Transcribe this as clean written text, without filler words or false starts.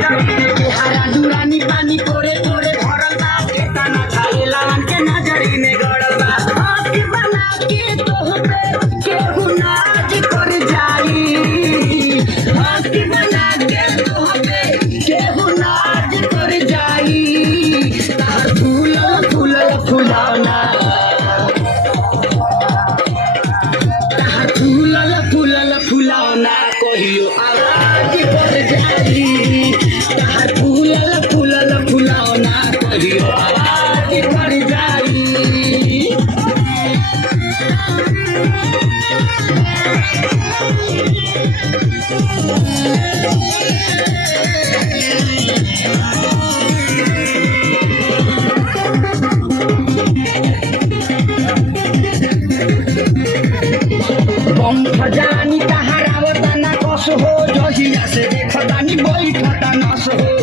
हरा दुरानी पानी कोरे कोरे भरल बा केतना खाएला के नजरी में गड़ल बा आँख बना के तोहरे केहू नाज कर जाई आँख बना के तोहरे केहू नाज कर जाई तार फूल फुलौना तार फूल फुलौना कहियो आवाज कर जाई तार फूल फुलौना कहियो आवाज कर जाई बम खजानी तहरावता ना कस हो जहिया से देखतानी बैठता नस हो